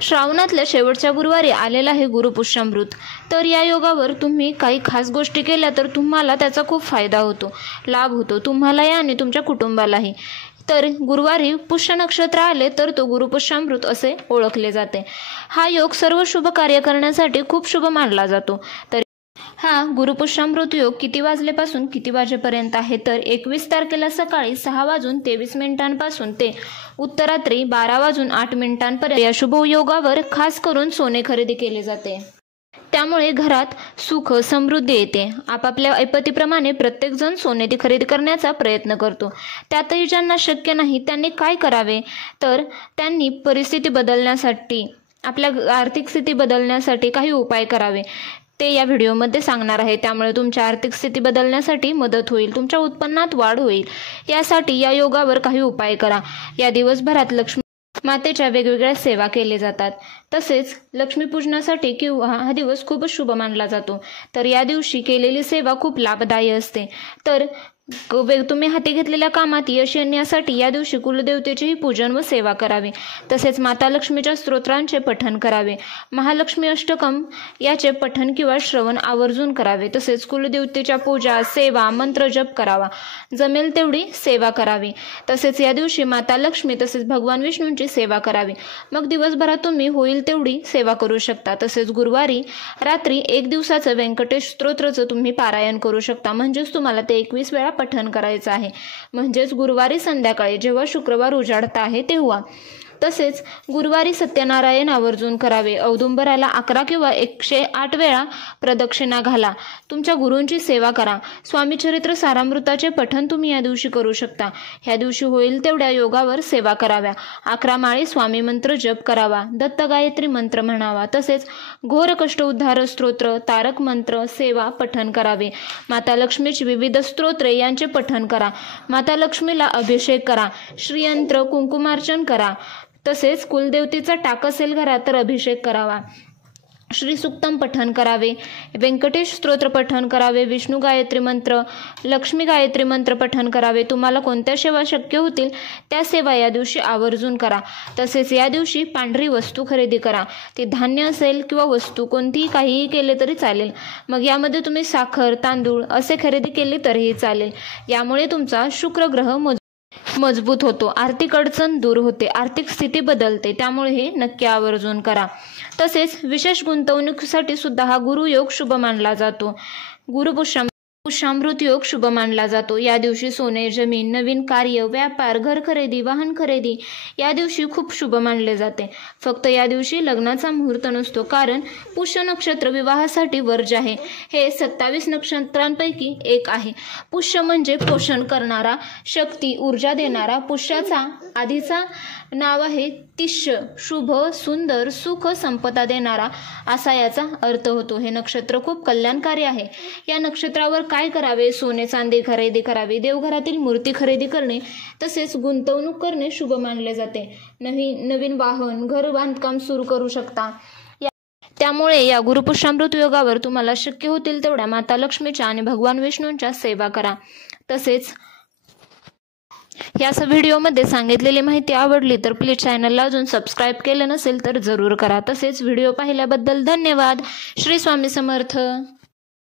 श्रावणातल्या शेवटच्या गुरुवारी आलेला आहे गुरुपुष्यामृत। तर या योगावर तुम्ही काही खास गोष्टी केल्या तर तुम्हाला त्याचा खूप फायदा होतो, लाभ होतो तुम्हालाही आणि तुमच्या कुटुंबालाही। तर गुरुवारी पुष्य नक्षत्र आले तर तो गुरुपुष्यामृत असे ओळखले जाते। हा योग सर्व शुभ कार्य करण्यासाठी खूप शुभ मानला जातो। तर हा गुरुपुष्यामृत योग किती वाजल्यापासून किती वाजेपर्यंत आहे तर 21 तारखेला सकाळी 6:23 ते उत्तरात्री 12:08 या शुभ योगावर खास करून सोने खरेदी केले जाते। त्यामुळे घरात सुख समृद्धी येते। आपापल्या ऐपतीप्रमाणे प्रत्येकजण सोने खरेदी करण्याचा प्रयत्न करतो। त्यातही ज्यांना शक्य नाही त्यांनी काय करावे तर त्यांनी परिस्थिती बदलण्यासाठी, आपल्या आर्थिक स्थिती बदलण्यासाठी काही उपाय करावे, ते या व्हिडिओमध्ये सांगणार आहे। त्यामुळे तुमच्या आर्थिक स्थिती बदलण्यासाठी मदत होईल, तुमच्या उत्पन्नात वाढ होईल। यासाठी या योगावर काही उपाय करा। या दिवसभरात लक्ष्मी मातेच्या वेगवेगळ्या सेवा केल्या जातात। तसेच लक्ष्मीपूजनासाठी किंवा हा दिवस खूपच शुभ मानला जातो। तर या दिवशी केलेली सेवा खूप लाभदायी असते। तर तुम्ही हाती घेतलेल्या कामात यश येण्यासाठी या दिवशी कुलदेवतेचेही पूजन व सेवा करावी। तसेच माता लक्ष्मीच्या स्तोत्रांचे पठण करावे। महालक्ष्मी अष्टकम याचे पठण किंवा श्रवण आवर्जून करावे। तसेच कुलदेवतेच्या पूजा, सेवा, मंत्र जप करावा, जमेल तेवढी सेवा करावी। तसेच या दिवशी माता लक्ष्मी तसेच भगवान विष्णूंची सेवा करावी। मग दिवसभरात तुम्ही होईल तेवढी सेवा करू शकता। तसेच गुरुवारी रात्री 1 दिवसाचं व्यंकटेश स्तोत्राचं तुम्ही पारायण करू शकता। म्हणजेच तुम्हाला ते 21 वेळा पठण करायचं आहे। म्हणजेच गुरुवारी संध्याकाळी जेव्हा शुक्रवार उजाडता आहे तेव्हा। तसेच गुरुवारी सत्यनारायण आवर्जून करावे। औदुंबराला 11 किंवा 108 वेळा प्रदक्षिणा घाला। तुमच्या गुरूंची सेवा करा। स्वामी चरित्र सारामृताचे पठण तुम्ही या दिवशी करू शकता। ह्या दिवशी होईल तेवढ्या योगावर सेवा कराव्या। 11 माळी स्वामी मंत्र जप करावा। दत्त गायत्री मंत्र म्हणावा। तसेच घोर कष्ट उद्धार स्तोत्र, तारक मंत्र, सेवा पठण करावे। माता लक्ष्मीची विविध स्तोत्रे यांचे पठण करा। माता लक्ष्मीला अभिषेक करा। श्रीयंत्र कुंकुमार्चन करा। तसेच कुलदेवतेचा टाक असेल घरात तर अभिषेक करावा। श्री सुक्तम पठण करावे। व्यंकटेश स्तोत्र पठण करावे। विष्णू गायत्री मंत्र, लक्ष्मी गायत्री मंत्र पठण करावे। तुम्हाला कोणत्या सेवा शक्य होतील त्या सेवा या दिवशी आवर्जून करा। तसेच या दिवशी पांढरी वस्तू खरेदी करा। ती धान्य असेल किंवा वस्तू कोणतीही, काहीही केले तरी चालेल। मग यामध्ये तुम्ही साखर, तांदूळ असे खरेदी केले तरीही चालेल। यामुळे तुमचा शुक्र ग्रह मजबूत होतो, आर्थिक अडचण दूर होते, आर्थिक स्थिती बदलते। त्यामुळे हे नक्की आवर्जून करा। तसेच विशेष गुंतवणुकीसाठी सुद्धा हा गुरुयोग शुभ मानला जातो। पुष्यामृत योग शुभ मानला जातो। या दिवशी सोने, जमीन, नवीन कार्य, व्यापार, घर खरेदी, वाहन खरेदी या दिवशी खूप शुभ मानले जाते। फक्त या दिवशी लग्नाचा मुहूर्त नसतो, कारण पुष्य नक्षत्र विवाहासाठी वर्ज आहे। हे 27 नक्षत्रांपैकी एक आहे। पुष्य म्हणजे पोषण करणारा, शक्ती, ऊर्जा देणारा। पुष्याचा आधीचा नाव आहे तिष्य, शुभ, सुंदर, सुख, संपदा देणारा असा याचा अर्थ होतो। हे नक्षत्र खूप कल्याणकारी आहे। या नक्षत्रावर काय करावे? सोने चांदी खरेदी करावी, देवघरातील मूर्ती खरेदी करणे, तसेच गुंतवणूक करणे शुभ मानले जाते। नवीन वाहन, घर बांधकाम सुरू करू शकता। त्यामुळे या गुरुपुष्यामृत योगावर तुम्हाला शक्य होतील तेवढ्या माता लक्ष्मीच्या आणि भगवान विष्णूंच्या सेवा करा। तसेच या व्हिडिओमध्ये सांगितलेली माहिती आवडली तर प्लीज चॅनलला अजून सबस्क्राईब केलं नसेल तर जरूर करा। तसेच व्हिडिओ पाहिल्याबद्दल धन्यवाद। श्री स्वामी समर्थ।